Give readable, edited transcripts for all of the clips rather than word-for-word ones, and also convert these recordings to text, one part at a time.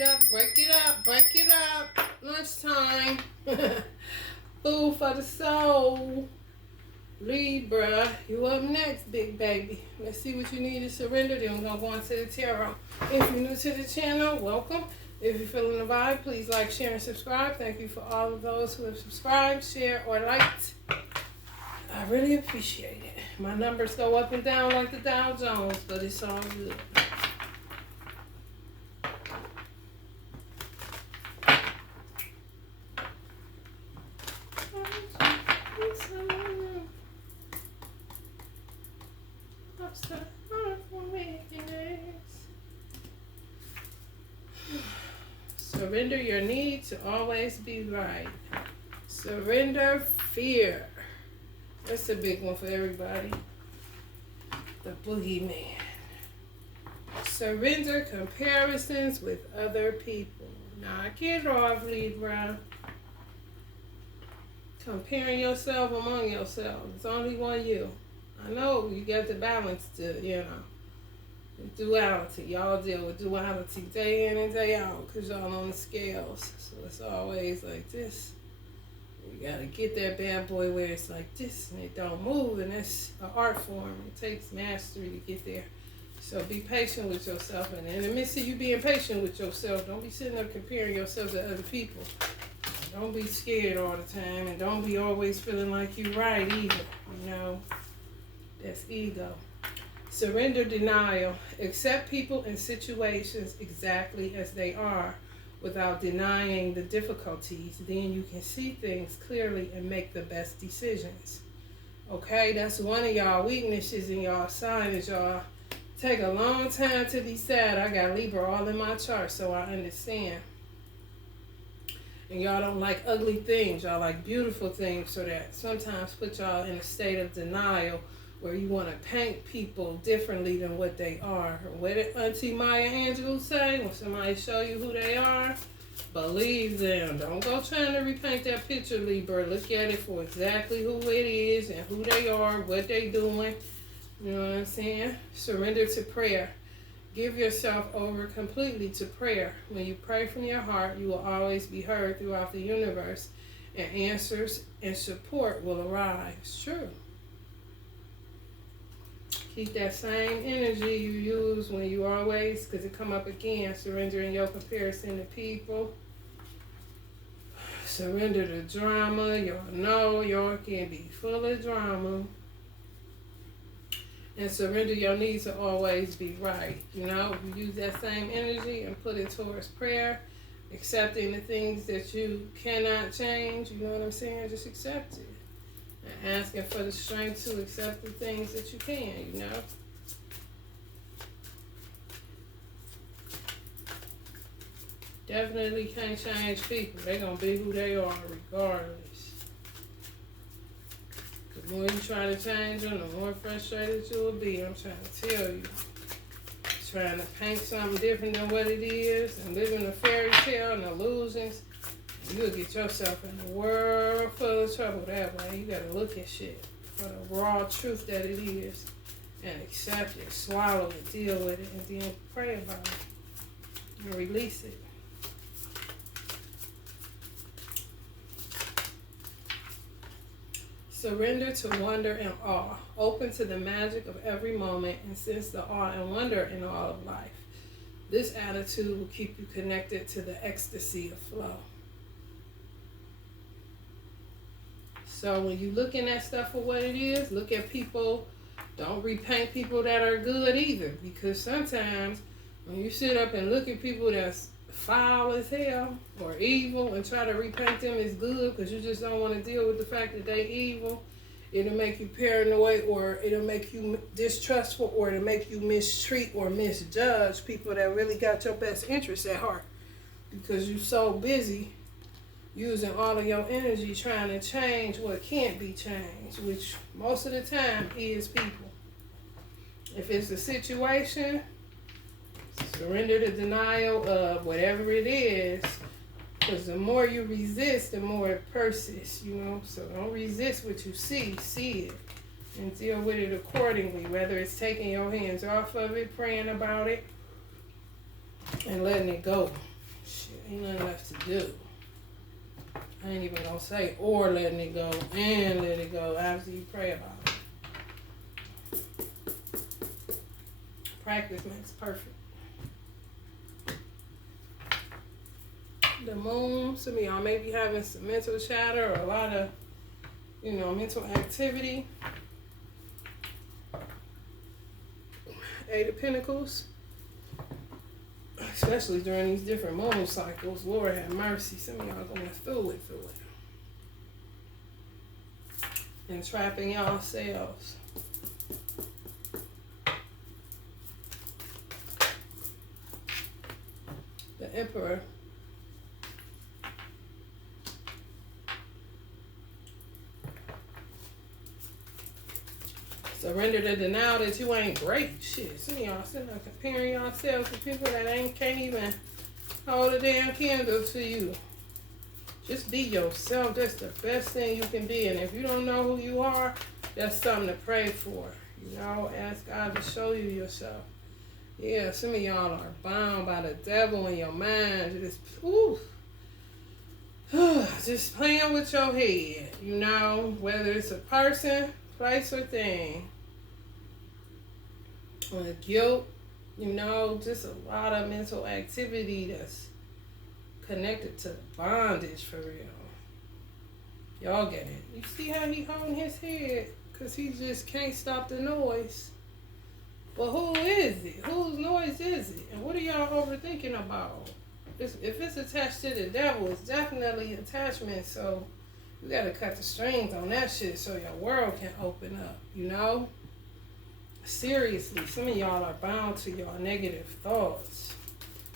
it up, break it up, break it up. Lunchtime. Food for the soul. Libra, you up next, big baby. Let's see what you need to surrender. Then we're going to go into the tarot. If you're new to the channel, welcome. If you're feeling the vibe, please like, share, and subscribe. Thank you for all of those who have subscribed, shared, or liked. I really appreciate it. My numbers go up and down like the Dow Jones, but it's all good. Surrender your need to always be right. Surrender fear. That's a big one for everybody. The boogeyman. Surrender comparisons with other people. Knock it off, Libra. Comparing yourself among yourselves. It's only one you. I know you got the balance to, duality. Y'all deal with duality day in and day out because y'all on the scales. So it's always like this. You gotta get that bad boy where it's like this and it don't move, and that's an art form. It takes mastery to get there. So be patient with yourself, and in the midst of you being patient with yourself, don't be sitting there comparing yourself to other people. Don't be scared all the time, and don't be always feeling like you're right either. That's ego. Surrender denial. Accept people and situations exactly as they are without denying the difficulties. Then you can see things clearly and make the best decisions. Okay, that's one of y'all weaknesses in y'all sign is y'all take a long time to decide. I got Libra all in my chart, so I understand. And y'all don't like ugly things. Y'all like beautiful things, so that sometimes put y'all in a state of denial where you want to paint people differently than what they are. What did Auntie Maya Angelou say? When somebody show you who they are, believe them. Don't go trying to repaint that picture, Libra. Look at it for exactly who it is and who they are, what they doing. You know what I'm saying? Surrender to prayer. Give yourself over completely to prayer. When you pray from your heart, you will always be heard throughout the universe, and answers and support will arrive. It's true. Keep that same energy you use when you always, because it come up again, surrendering your comparison to people. Surrender the drama. Y'all know y'all can be full of drama. And surrender your need to always be right. You use that same energy and put it towards prayer, accepting the things that you cannot change. You know what I'm saying? Just accept it. And asking for the strength to accept the things that you can, Definitely can't change people. They're going to be who they are regardless. The more you try to change them, the more frustrated you will be. I'm trying to tell you. Trying to paint something different than what it is and live in a fairy tale and illusions. You'll get yourself in a world full of trouble that way. You gotta look at shit for the raw truth that it is and accept it, swallow it, deal with it, and then pray about it and release it. Surrender to wonder and awe. Open to the magic of every moment and sense the awe and wonder in all of life. This attitude will keep you connected to the ecstasy of flow. So when you're looking at stuff for what it is, look at people. Don't repaint people that are good either. Because sometimes when you sit up and look at people that's foul as hell or evil and try to repaint them as good because you just don't want to deal with the fact that they evil, it'll make you paranoid, or it'll make you distrustful, or it'll make you mistreat or misjudge people that really got your best interests at heart. Because you're so busy using all of your energy trying to change what can't be changed, which most of the time is people. If it's a situation, surrender the denial of whatever it is, because the more you resist, the more it persists, So don't resist what you see it, and deal with it accordingly, whether it's taking your hands off of it, praying about it, and letting it go. Ain't nothing left to do. I ain't even gonna say or letting it go and let it go after you pray about it. Practice makes perfect. The moon, some of y'all may be having some mental chatter or a lot of, mental activity. Eight of Pentacles. Especially during these different moon cycles. Lord have mercy. Some of y'all going through it. And trapping yourselves. The Emperor. Surrender the denial that you ain't great. Shit, some of y'all sitting there comparing yourselves to people that can't even hold a damn candle to you. Just be yourself. That's the best thing you can be. And if you don't know who you are, that's something to pray for. Ask God to show you yourself. Yeah, some of y'all are bound by the devil in your mind. Just playing with your head. Whether it's a person, place, or thing. Or guilt, just a lot of mental activity that's connected to bondage for real. Y'all get it. You see how he holding his head? Because he just can't stop the noise. But who is it? Whose noise is it? And what are y'all overthinking about? If it's attached to the devil, it's definitely attachment. So you got to cut the strings on that shit so your world can open up, Seriously, some of y'all are bound to your negative thoughts.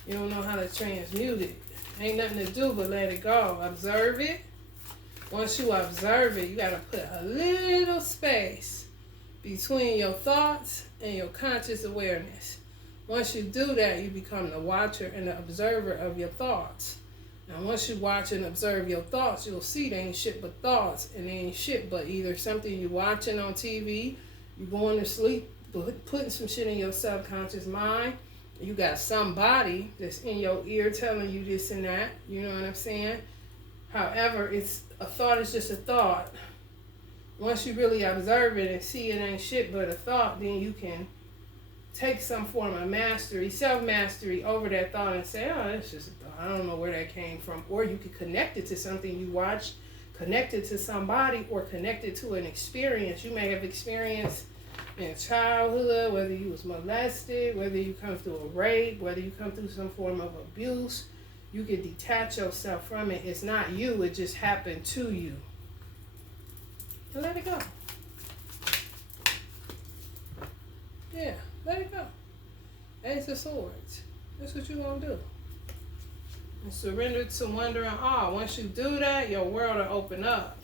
You don't know how to transmute it. Ain't nothing to do but let it go. Observe it. Once you observe it, you got to put a little space between your thoughts and your conscious awareness. Once you do that, you become the watcher and the observer of your thoughts. And once you watch and observe your thoughts, you'll see they ain't shit but thoughts. And they ain't shit but either something you watching on TV, you going to sleep, putting some shit in your subconscious mind. You got somebody that's in your ear telling you this and that. You know what I'm saying? However, a thought is just a thought. Once you really observe it and see it ain't shit but a thought, then you can take some form of mastery, self-mastery over that thought and say, oh, that's just a thought. I don't know where that came from. Or you could connect it to something you watched, connect it to somebody, or connect it to an experience you may have experienced in childhood, whether you was molested, whether you come through a rape, whether you come through some form of abuse. You can detach yourself from it. It's not you, it just happened to you. And let it go. Yeah, let it go. Ace of Swords. That's what you want to do. And surrender to wonder and awe. Once you do that, your world will open up.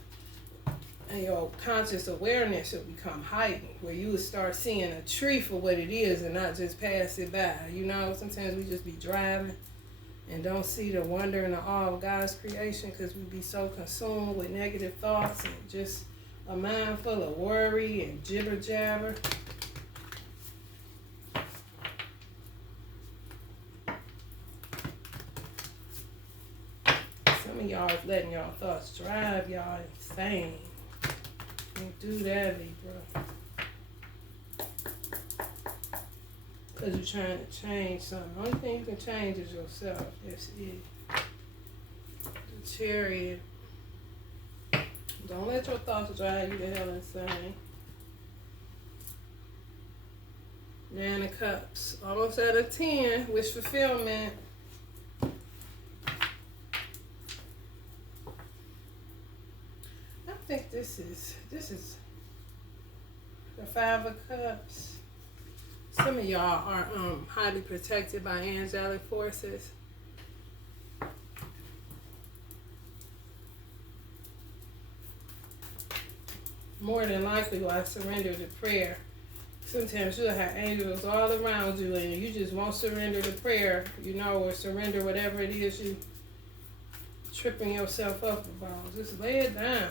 And your conscious awareness will become heightened, where you will start seeing a tree for what it is and not just pass it by. Sometimes we just be driving and don't see the wonder and the awe of God's creation because we be so consumed with negative thoughts and just a mind full of worry and jibber jabber. Some of y'all is letting y'all thoughts drive y'all insane. Don't do that, Libra. Because you're trying to change something. The only thing you can change is yourself. That's it. The Chariot. Don't let your thoughts drive you to hell insane. Nine of Cups. Almost at a 10. Wish fulfillment. I think this is the Five of Cups. Some of y'all are highly protected by angelic forces. More than likely, while I surrender to prayer, sometimes you'll have angels all around you and you just won't surrender to prayer, or surrender whatever it is you tripping yourself up about. Just lay it down,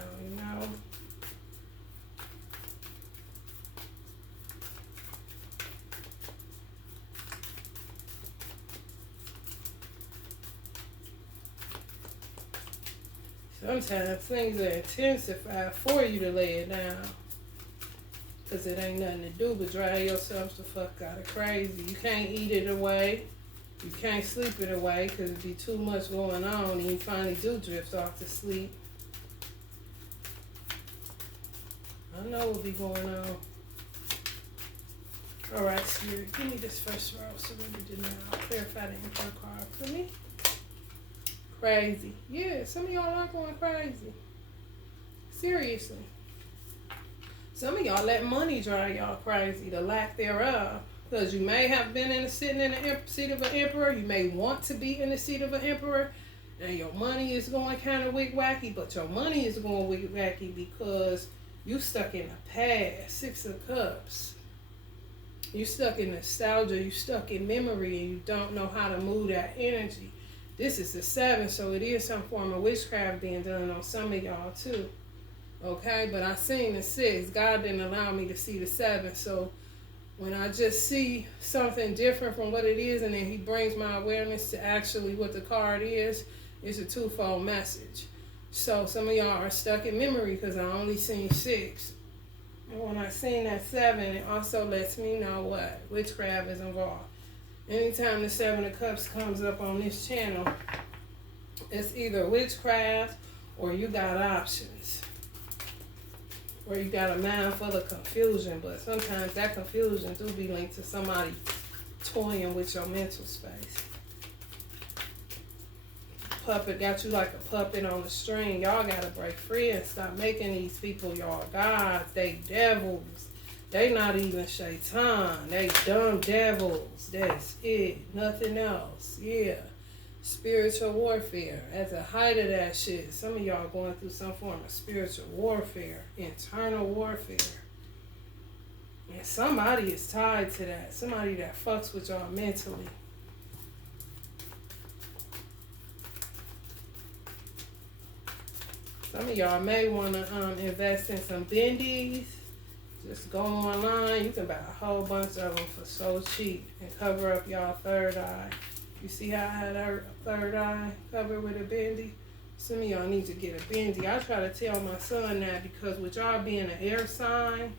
Sometimes things are intensified for you to lay it down. Because it ain't nothing to do but drive yourself the fuck out of crazy. You can't eat it away. You can't sleep it away because it'd be too much going on and you finally do drift off to sleep. I know what'll be going on. Alright, Spirit, give me this first row. Surrender denial. Clarify the Emperor card for me. Crazy. Yeah, some of y'all are going crazy. Seriously. Some of y'all let money drive y'all crazy, the lack thereof. Because you may have been sitting in the seat of an emperor. You may want to be in the seat of an emperor. And your money is going kind of wig-wacky. But your money is going wig-wacky because you stuck in the past. 6 of Cups. You stuck in nostalgia. You stuck in memory. And you don't know how to move that energy. This is the 7. So it is some form of witchcraft being done on some of y'all too. Okay, but I seen the 6. God didn't allow me to see the 7. So when I just see something different from what it is, and then he brings my awareness to actually what the card is, it's a twofold message. So some of y'all are stuck in memory because I only seen 6. And when I seen that 7, it also lets me know what witchcraft is involved. Anytime the 7 of Cups comes up on this channel, it's either witchcraft or you got options. Or you got a mind full of confusion, but sometimes that confusion do be linked to somebody toying with your mental space. Puppet got you like a puppet on a string. Y'all gotta break free and stop making these people y'all gods. They devils. They not even shaitan. They dumb devils. That's it. Nothing else. Yeah. Spiritual warfare. At the height of that shit, some of y'all going through some form of spiritual warfare, internal warfare. And somebody is tied to that. Somebody that fucks with y'all mentally. Some of y'all may want to invest in some bendies. Just go online. You can buy a whole bunch of them for so cheap and cover up y'all third eye. You see how I had our third eye covered with a bendy? Some of y'all need to get a bendy. I try to tell my son that because with y'all being an air sign,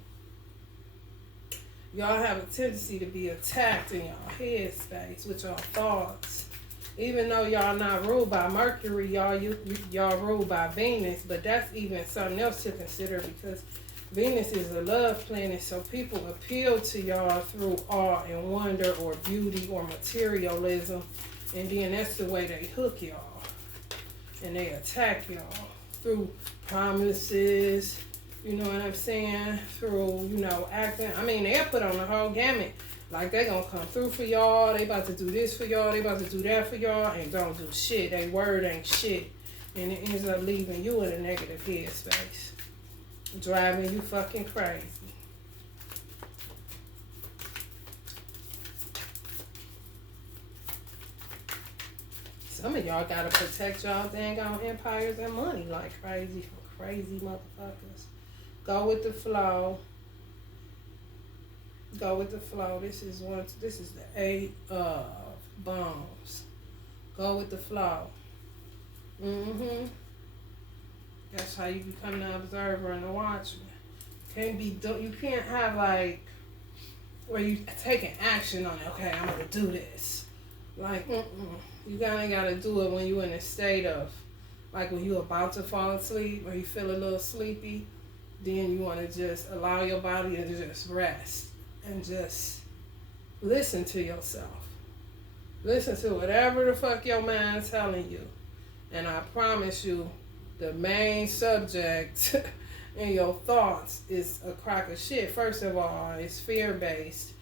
y'all have a tendency to be attacked in y'all head space with y'all thoughts. Even though y'all not ruled by Mercury, y'all ruled by Venus, but that's even something else to consider because Venus is a love planet, so people appeal to y'all through awe and wonder or beauty or materialism, and then that's the way they hook y'all. And they attack y'all through promises, you know what I'm saying, through, you know, acting. I mean, they'll put on the whole gamut. Like, they gonna come through for y'all, they about to do this for y'all, they about to do that for y'all, and don't do shit. They word ain't shit. And it ends up leaving you in a negative headspace. Driving you fucking crazy. Some of y'all gotta protect y'all dang on empires and money like crazy from crazy motherfuckers. Go with the flow. Go with the flow. This is the 8 of bombs. Go with the flow. That's how you become the observer and the watchman. You can't have like where you taking action on it. Okay, I'm gonna do this. Like, you gotta do it when you're in a state of, like when you're about to fall asleep or you feel a little sleepy. Then you want to just allow your body to just rest and just listen to yourself. Listen to whatever the fuck your mind's telling you, and I promise you, the main subject in your thoughts is a crock of shit. First of all, it's fear-based.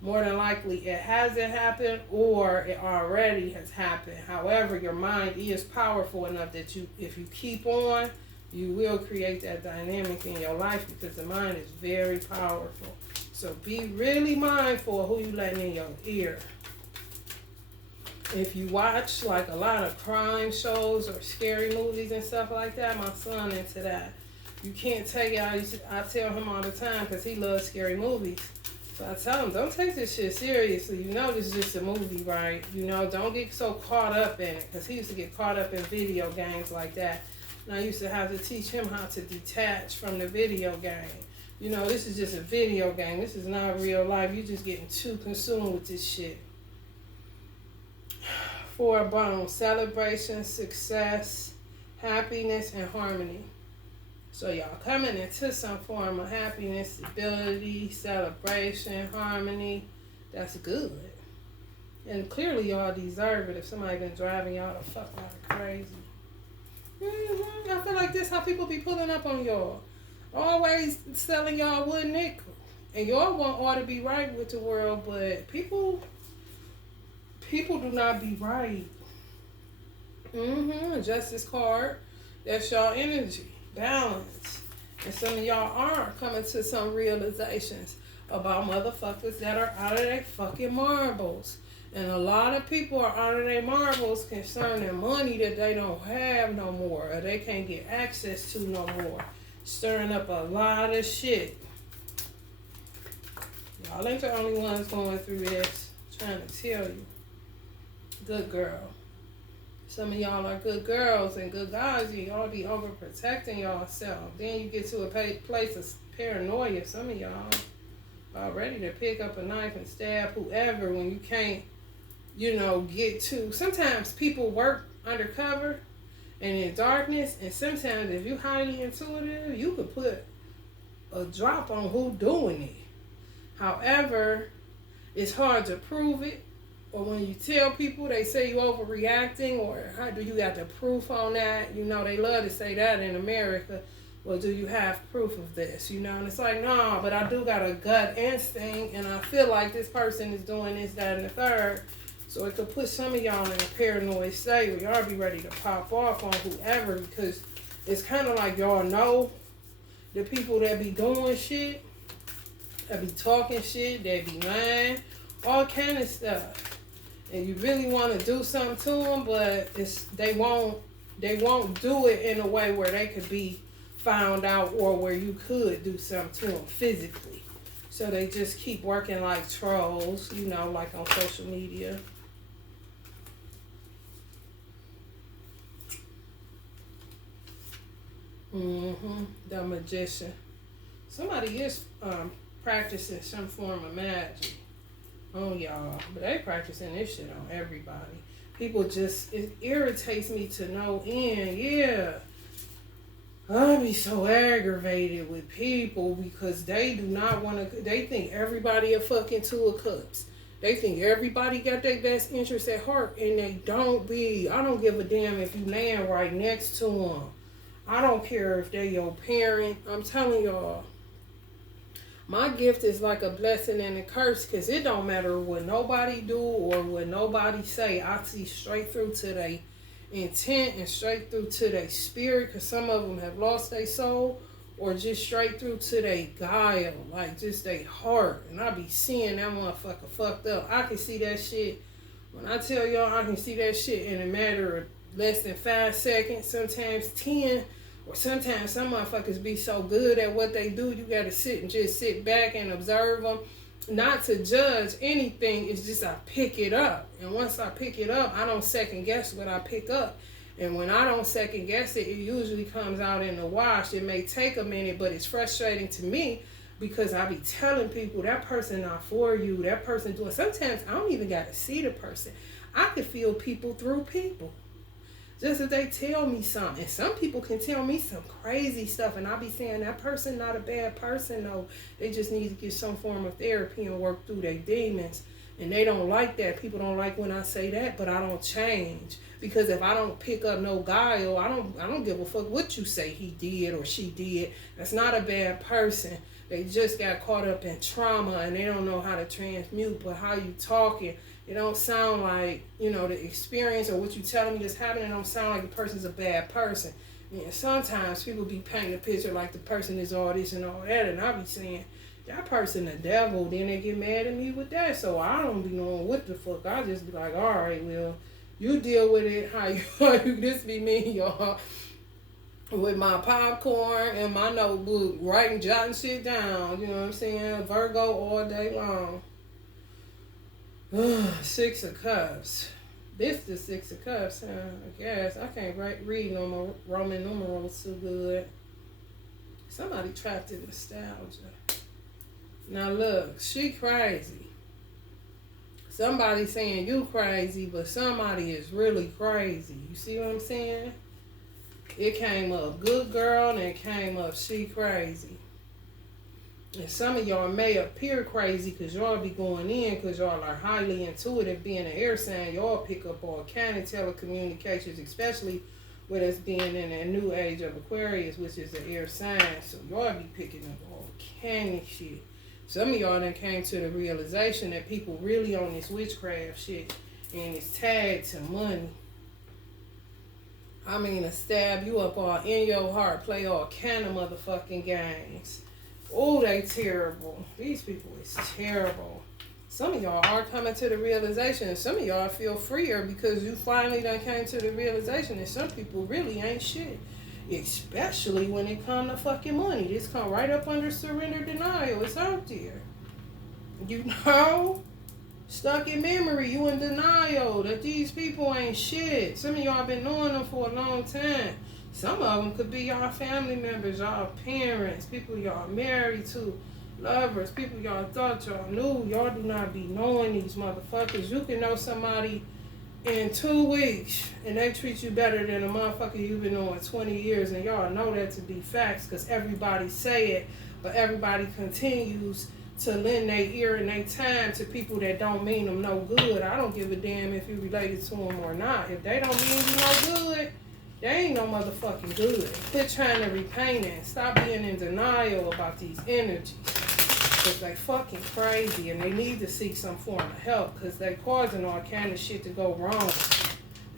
More than likely, it hasn't happened or it already has happened. However, your mind is powerful enough that if you keep on, you will create that dynamic in your life because the mind is very powerful. So be really mindful of who you letting in your ear. If you watch like a lot of crime shows or scary movies and stuff like that, my son into that. You can't take it. I tell him all the time because he loves scary movies. So I tell him, don't take this shit seriously. You know this is just a movie, right? You know, don't get so caught up in it because he used to get caught up in video games like that. And I used to have to teach him how to detach from the video game. You know, this is just a video game. This is not real life. You're just getting too consumed with this shit. 4 bones: celebration, success, happiness, and harmony. So y'all coming into some form of happiness, stability, celebration, harmony. That's good. And clearly y'all deserve it if somebody been driving y'all the fuck out of crazy. I feel like this how people be pulling up on y'all. Always selling y'all wood nickel. And y'all want all to be right with the world, but people do not be right. Justice card. That's y'all energy. Balance. And some of y'all are coming to some realizations about motherfuckers that are out of their fucking marbles. And a lot of people are out of their marbles concerning money that they don't have no more, or they can't get access to no more. Stirring up a lot of shit. Y'all ain't the only ones going through this. I'm trying to tell you. Good girl. Some of y'all are good girls and good guys. Y'all be overprotecting yourself. Then you get to a place of paranoia. Some of y'all are ready to pick up a knife and stab whoever when you can't, get to. Sometimes people work undercover and in darkness, and sometimes if you highly intuitive, you could put a drop on who doing it. However, it's hard to prove it. Or when you tell people, they say you overreacting, or how do you got the proof on that? They love to say that in America. Well, do you have proof of this? And it's like, no, but I do got a gut instinct, and I feel like this person is doing this, that, and the third. So it could put some of y'all in a paranoid state where y'all be ready to pop off on whoever, because it's kind of like y'all know the people that be doing shit, that be talking shit, that be lying, all kind of stuff. And you really want to do something to them, but they won't do it in a way where they could be found out or where you could do something to them physically. So they just keep working like trolls, like on social media. The Magician. Somebody is practicing some form of magic on y'all, but they practicing this shit on everybody. People it irritates me to no end. Yeah, I be so aggravated with people because they do not want to. They think everybody a fucking 2 of cups. They think everybody got their best interest at heart, and they don't be. I don't give a damn if you land right next to them. I don't care if they're your parent. I'm telling y'all. My gift is like a blessing and a curse, because it don't matter what nobody do or what nobody say. I see straight through to their intent and straight through to their spirit, because some of them have lost their soul, or just straight through to their guile, like just their heart. And I be seeing that motherfucker fucked up. I can see that shit. When I tell y'all, I can see that shit in a matter of less than 5 seconds, sometimes 10. Or sometimes some motherfuckers be so good at what they do, you gotta sit back and observe them. Not to judge anything, it's just I pick it up. And once I pick it up, I don't second guess what I pick up. And when I don't second guess it, it usually comes out in the wash. It may take a minute, but it's frustrating to me because I be telling people that person not for you, that person doing. Sometimes I don't even gotta see the person. I can feel people through people. Just if they tell me something. And some people can tell me some crazy stuff, and I'll be saying that person not a bad person, though. They just need to get some form of therapy and work through their demons. And they don't like that. People don't like when I say that, but I don't change. Because if I don't pick up no guile, I don't give a fuck what you say he did or she did. That's not a bad person. They just got caught up in trauma and they don't know how to transmute. But how you talking, it don't sound like, the experience or what you telling me that's happening don't sound like the person's a bad person. And sometimes people be painting a picture like the person is all this and all that, and I be saying, that person the devil, then they get mad at me with that. So I don't be knowing what the fuck. I just be like, all right, well, you deal with it how you this be me, y'all. With my popcorn and my notebook, jotting shit down, you know what I'm saying? Virgo all day long. 6 of Cups. This the Six of Cups, huh? I guess. I can't read no Roman numerals too good. Somebody trapped in nostalgia. Now look, she crazy. Somebody saying you crazy, but somebody is really crazy. You see what I'm saying? It came up good girl and it came up she crazy. And some of y'all may appear crazy because y'all be going in because y'all are highly intuitive. Being an air sign, y'all pick up all kind of telecommunications, especially with us being in a new age of Aquarius, which is an air sign. So y'all be picking up all kind of shit. Some of y'all done came to the realization that people really on this witchcraft shit and it's tagged to money. I mean, to stab you up all in your heart, play all kind of motherfucking games. Oh, they terrible. These people is terrible. Some of y'all are coming to the realization, and some of y'all feel freer because you finally done came to the realization that some people really ain't shit. Especially when it come to fucking money. This come right up under surrender denial. It's out there. You know? Stuck in memory. You in denial that these people ain't shit. Some of y'all been knowing them for a long time. Some of them could be y'all family members, y'all parents, people y'all married to, lovers, people y'all thought y'all knew. Y'all do not be knowing these motherfuckers. You can know somebody in 2 weeks and they treat you better than a motherfucker you've been knowing 20 years, and y'all know that to be facts because everybody say it, but everybody continues to lend their ear and their time to people that don't mean them no good. I don't give a damn if you related to them or not. If they don't mean you no good, they ain't no motherfucking good. Quit trying to repaint it. Stop being in denial about these energies. Because they fucking crazy and they need to seek some form of help because they causing all kind of shit to go wrong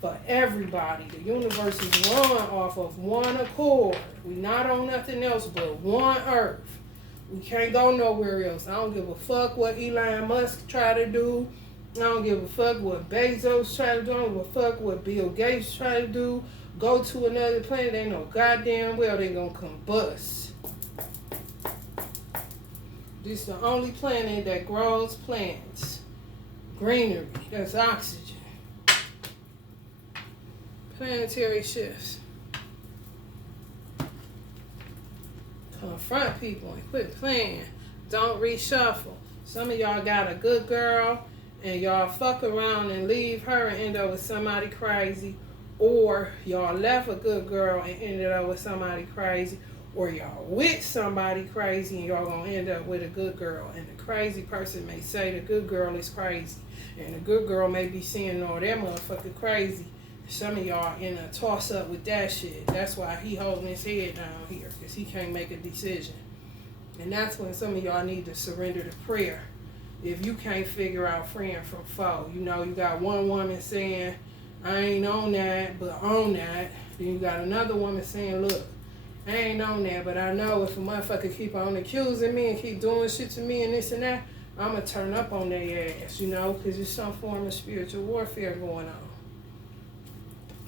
for everybody. The universe is run off of one accord. We not on nothing else but one earth. We can't go nowhere else. I don't give a fuck what Elon Musk try to do. I don't give a fuck what Bezos try to do. I don't give a fuck what Bill Gates try to do. Go to another planet, they know goddamn well they gonna combust. This is the only planet that grows plants. Greenery, that's oxygen. Planetary shifts. Confront people and quit playing. Don't reshuffle. Some of y'all got a good girl and y'all fuck around and leave her and end up with somebody crazy. Or y'all left a good girl and ended up with somebody crazy. Or y'all with somebody crazy and y'all gonna end up with a good girl. And the crazy person may say the good girl is crazy. And the good girl may be seeing all that motherfucker crazy. Some of y'all in a toss up with that shit. That's why he holding his head down here. Because he can't make a decision. And that's when some of y'all need to surrender to prayer. If you can't figure out friend from foe. You know, you got one woman saying, I ain't on that, but on that. Then you got another woman saying, look, I ain't on that, but I know if a motherfucker keep on accusing me and keep doing shit to me and this and that, I'm going to turn up on their ass, you know, because there's some form of spiritual warfare going on.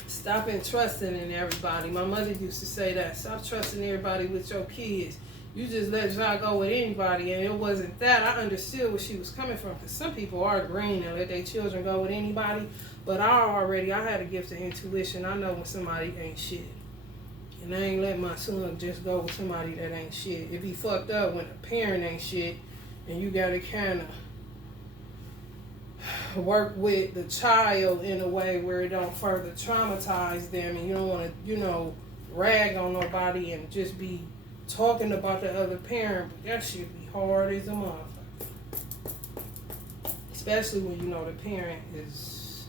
Stop trusting in everybody. My mother used to say that. Stop trusting everybody with your kids. You just let y'all go with anybody, and it wasn't that. I understood where she was coming from, because some people are green and let their children go with anybody, but I had a gift of intuition. I know when somebody ain't shit. And I ain't let my son just go with somebody that ain't shit. It be fucked up when a parent ain't shit, and you gotta kind of work with the child in a way where it don't further traumatize them, and you don't want to, rag on nobody and just be talking about the other parent, but that shit be hard as a motherfucker. Especially when you know the parent is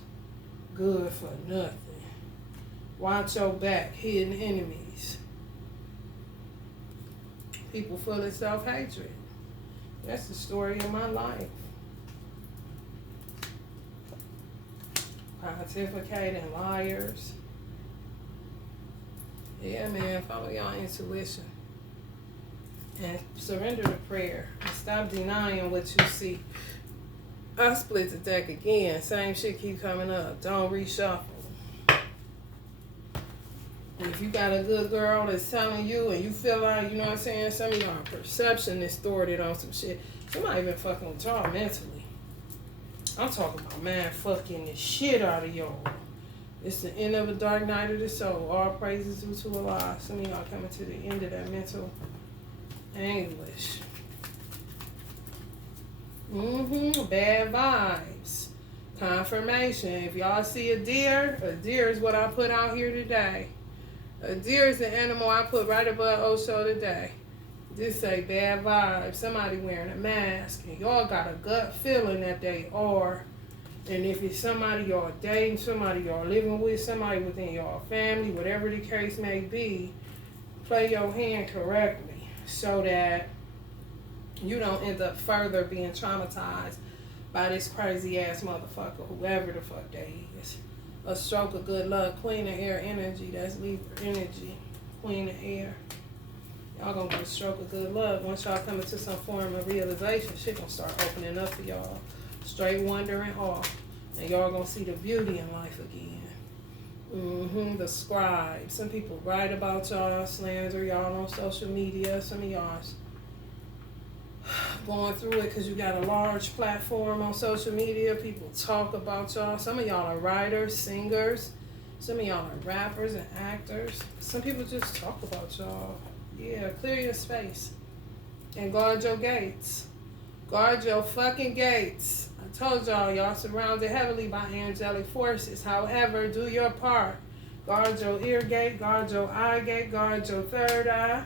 good for nothing. Watch your back, hidden enemies. People full of self-hatred. That's the story of my life. Pontificating liars. Yeah, man, follow your intuition. And surrender to prayer. And stop denying what you see. I split the deck again. Same shit keep coming up. Don't reshuffle. And if you got a good girl that's telling you and you feel like, you know what I'm saying, some of y'all perception is stored on some shit. Somebody been fucking with y'all mentally. I'm talking about man fucking the shit out of y'all. It's the end of a dark night of the soul. All praises due to Allah. Some of y'all coming to the end of that mental anguish. Bad vibes. Confirmation. If y'all see a deer is what I put out here today. A deer is the animal I put right above Osho today. This say bad vibes. Somebody wearing a mask. And y'all got a gut feeling that they are. And if it's somebody y'all dating, somebody y'all living with, somebody within y'all family, whatever the case may be, play your hand correctly so that you don't end up further being traumatized by this crazy ass motherfucker, whoever the fuck they is. A stroke of good luck, Queen of Air energy, that's Libra energy, Queen of Air. Y'all gonna get a stroke of good luck. Once y'all come into some form of realization, shit gonna start opening up for y'all. Straight wondering off. And y'all gonna see the beauty in life again. The scribe. Some people write about y'all, slander y'all on social media. Some of y'all's going through it because you got a large platform on social media. People talk about y'all. Some of y'all are writers, singers. Some of y'all are rappers and actors. Some people just talk about y'all. Yeah, clear your space. And guard your gates. Guard your fucking gates. I told y'all surrounded heavily by angelic forces. However, do your part. Guard your ear gate, guard your eye gate, guard your third eye,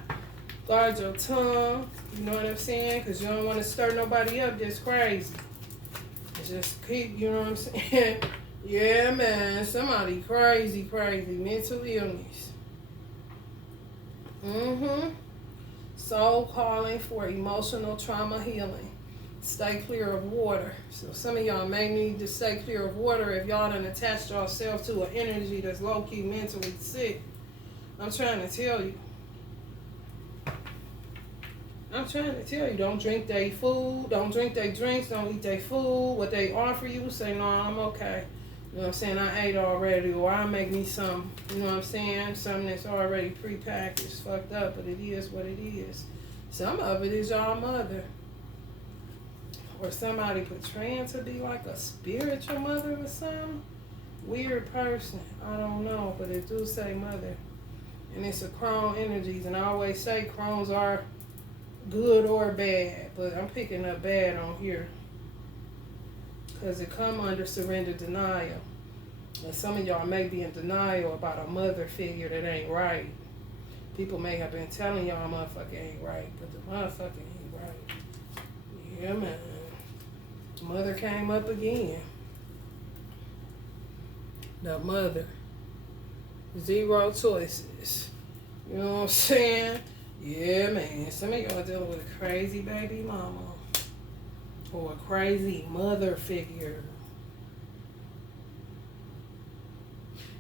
guard your tongue. You know what I'm saying? Because you don't want to stir nobody up that's crazy. Just keep, you know what I'm saying? Yeah, man. Somebody crazy. Mental illness. Soul calling for emotional trauma healing. Stay clear of water. So some of y'all may need to stay clear of water if y'all done attached yourself to an energy that's low-key mentally sick. I'm trying to tell you. Don't drink their food. Don't drink their drinks. Don't eat their food. What they offer you, say, no, I'm okay. You know what I'm saying? I ate already. Or I'll make me some, you know what I'm saying? Something that's already prepackaged, fucked up, but it is what it is. Some of it is y'all mother. Or somebody portraying to be like a spiritual mother or something. Weird person. I don't know, but it do say mother. And it's a crone energies. And I always say crones are good or bad. But I'm picking up bad on here. Because it come under surrender denial. And some of y'all may be in denial about a mother figure that ain't right. People may have been telling y'all motherfucker ain't right. But the motherfucker ain't right. Yeah, man. Mother came up again. The mother. 0 choices. You know what I'm saying? Yeah, man. Some of y'all dealing with a crazy baby mama. Or a crazy mother figure.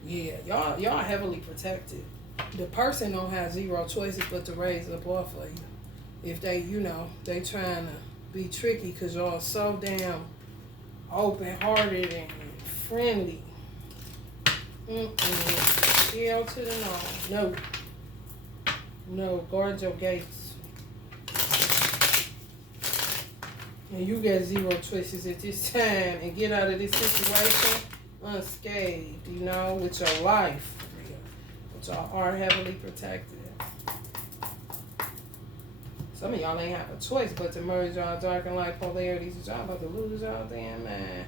Yeah, y'all heavily protected. The person don't have 0 choices but to raise up off of you. If they, they trying to be tricky because y'all so damn open-hearted and friendly. Hell to the no. No, guard your gates. And you get 0 choices at this time and get out of this situation unscathed, with your life. But y'all are heavily protected. Some of y'all ain't have a choice but to merge y'all dark and light polarities. Y'all about to lose y'all damn mind.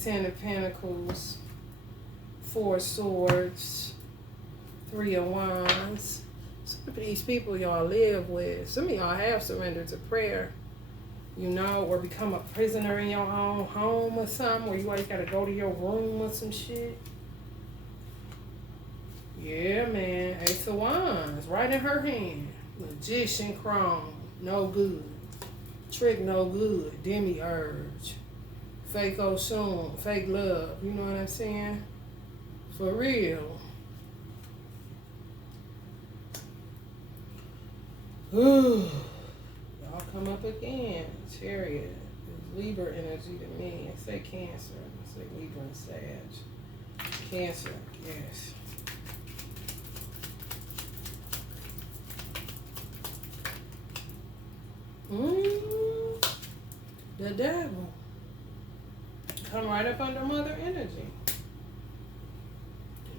10 of Pentacles, 4 Swords, 3 of Wands. Some of these people y'all live with, some of y'all have surrendered to prayer, or become a prisoner in your own home or something, where you always gotta go to your room or some shit. Yeah, man. Ace of Wands, right in her hand. Magician Chrome. No good. Trick no good. Demiurge. Fake Oshun. Fake love. You know what I'm saying? For real. Ooh. Y'all come up again. Chariot. It's Libra energy to me. I say Cancer. I say Libra and Sag. Cancer. Yes. The devil. Come right up under mother energy.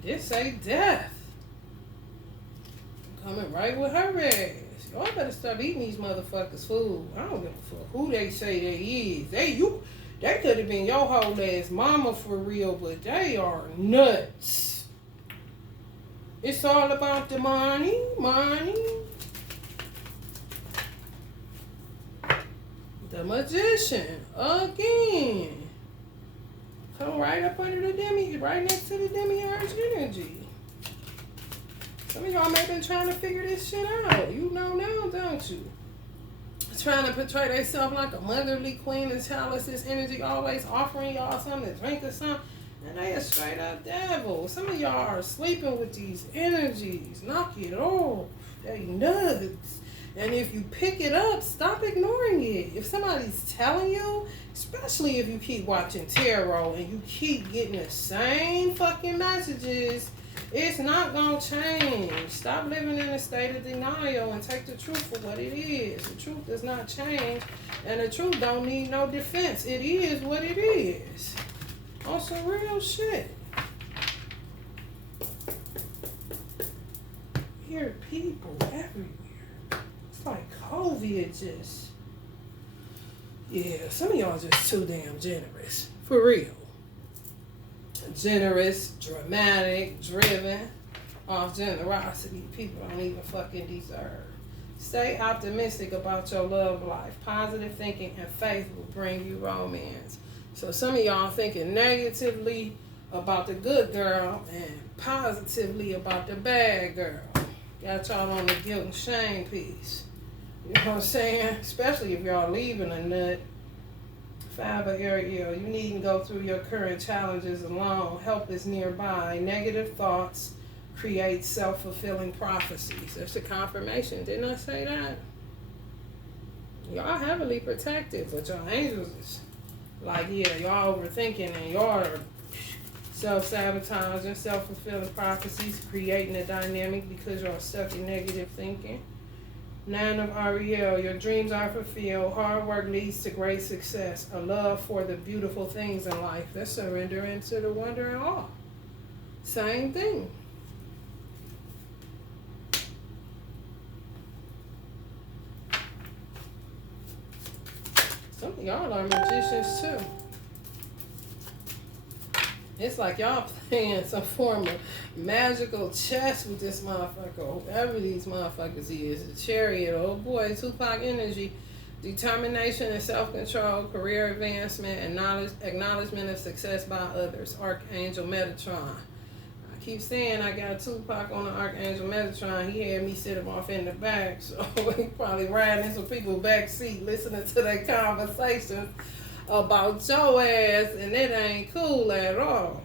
This say death. Coming right with her ass. Y'all better stop eating these motherfuckers' food. I don't give a fuck who they say they is. They could have been your whole ass mama for real, but they are nuts. It's all about the money. The Magician, again. Come right up under the demi, right next to the demiurge energy. Some of y'all may have been trying to figure this shit out. You know now, don't you? Trying to portray themselves like a motherly queen and chalice this energy, always offering y'all something to drink or something. And they a straight up devil. Some of y'all are sleeping with these energies. Knock it off. They nuts. And if you pick it up, stop ignoring it. If somebody's telling you, especially if you keep watching tarot and you keep getting the same fucking messages, it's not gonna change. Stop living in a state of denial and take the truth for what it is. The truth does not change, and the truth don't need no defense. It is what it is. On some real shit. Here are people everywhere. It's like COVID just... Yeah, some of y'all just too damn generous. For real. Generous, dramatic, driven off generosity people don't even fucking deserve. Stay optimistic about your love life. Positive thinking and faith will bring you romance. So some of y'all thinking negatively about the good girl and positively about the bad girl. Got y'all on the guilt and shame piece. You know what I'm saying? Especially if y'all leaving a nut. 5 of Ariel, you needn't go through your current challenges alone. Help is nearby. Negative thoughts create self-fulfilling prophecies. That's a confirmation. Didn't I say that? Y'all heavily protected, but your angels is like, yeah, y'all overthinking and y'all are self-sabotaging, self-fulfilling prophecies, creating a dynamic because y'all stuck in negative thinking. 9 of Ariel, your dreams are fulfilled. Hard work leads to great success. A love for the beautiful things in life. That's surrendering to the wonder and awe. Same thing. Some of y'all are magicians too. It's like y'all playing some form of magical chess with this motherfucker. Whoever these motherfuckers is. The Chariot, oh boy, Tupac energy. Determination and self-control, career advancement, and acknowledgement of success by others. Archangel Metatron. I keep saying I got Tupac on the Archangel Metatron. He had me sit him off in the back. So he probably riding in some people's back seat listening to their conversations about your ass, and it ain't cool at all.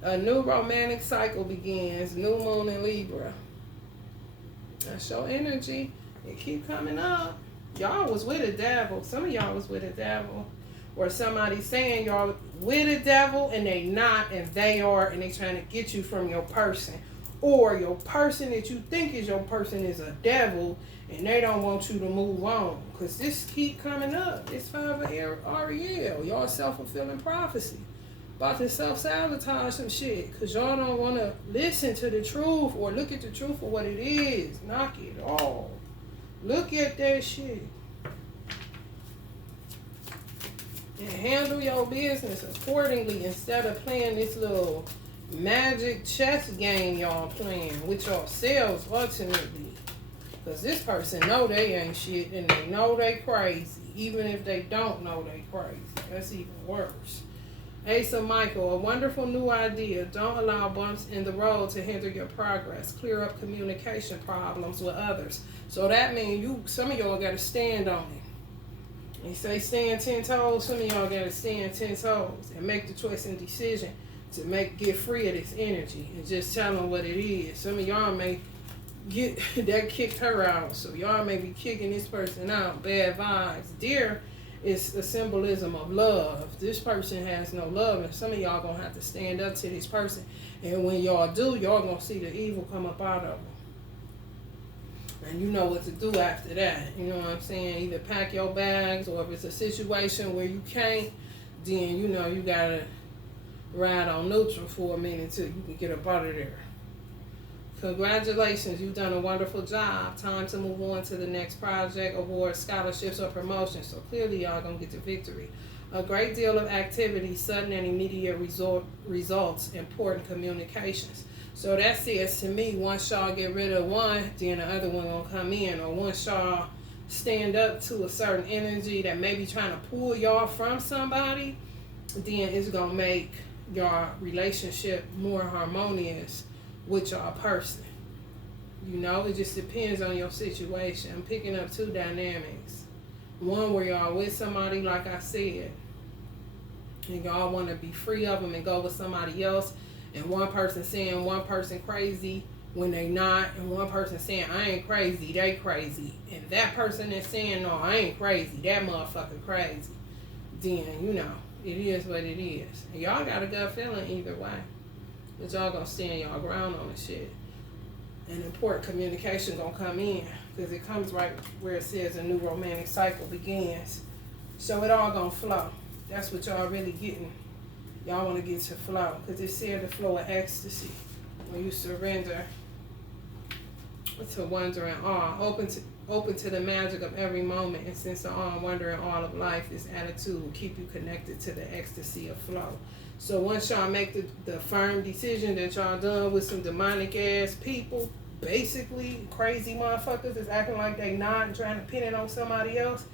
A new romantic cycle begins. New moon in Libra. That's your energy. It keep coming up. Y'all was with a devil. Some of y'all was with a devil. Or somebody saying y'all with a devil and they not, and they are, and they trying to get you from your person. Or your person that you think is your person is a devil, and they don't want you to move on. Because this keep coming up. It's 5 of Ariel. Y'all self-fulfilling prophecy. About to self-sabotage some shit. Because y'all don't want to listen to the truth or look at the truth for what it is. Knock it off. Look at that shit. And handle your business accordingly instead of playing this little magic chess game y'all playing with yourselves ultimately. Because this person know they ain't shit and they know they crazy. Even if they don't know they crazy. That's even worse. Ace of Michael, a wonderful new idea. Don't allow bumps in the road to hinder your progress. Clear up communication problems with others. So that means some of y'all got to stand on it. They say stand 10 toes. Some of y'all got to stand 10 toes and make the choice and decision to get free of this energy and just tell them what it is. Some of y'all may get that kicked her out, so y'all may be kicking this person out. Bad vibes. Deer is a symbolism of love. This person has no love, and some of y'all gonna have to stand up to this person, and when y'all do, y'all gonna see the evil come up out of them, and you know what to do after that. You know what I'm saying? Either pack your bags, or if it's a situation where you can't then you know you gotta ride on neutral for a minute till you can get up out of there. Congratulations, you've done a wonderful job. Time to move on to the next project, award, scholarships, or promotions. So clearly y'all gonna get the victory. A great deal of activity, sudden and immediate results, important communications. So that says to me, once y'all get rid of one, then the other one gonna come in. Or once y'all stand up to a certain energy that may be trying to pull y'all from somebody, then it's gonna make your relationship more harmonious with your person. You know, it just depends on your situation. I'm picking up two dynamics. One where y'all with somebody, like I said, and y'all want to be free of them and go with somebody else, and one person saying one person crazy when they not, and one person saying I ain't crazy, they crazy, and that person that's saying no, I ain't crazy, that motherfucker crazy, then you know it is what it is. And y'all got a gut feeling either way, but y'all gonna stand y'all ground on the shit. And important communication gonna come in, because it comes right where it says a new romantic cycle begins. So it all gonna flow. That's what y'all really getting. Y'all want to get to flow, because it said the flow of ecstasy. When you surrender to wonder and awe, open to the magic of every moment, and sense the awe and wonder in all of life, this attitude will keep you connected to the ecstasy of flow. So once y'all make the firm decision that y'all done with some demonic ass people, basically crazy motherfuckers is acting like they not and trying to pin it on somebody else,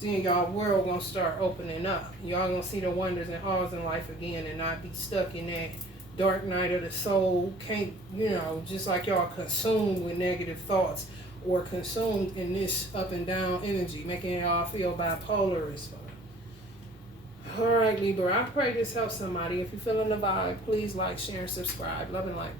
then y'all world gonna start opening up. Y'all gonna see the wonders and awes in life again, and not be stuck in that dark night of the soul. Can't, you know, just like y'all consumed with negative thoughts, or consumed in this up and down energy, making y'all feel bipolar as well. All right, Libra, I pray this helps somebody. If you're feeling the vibe, please like, share, and subscribe. Love and light.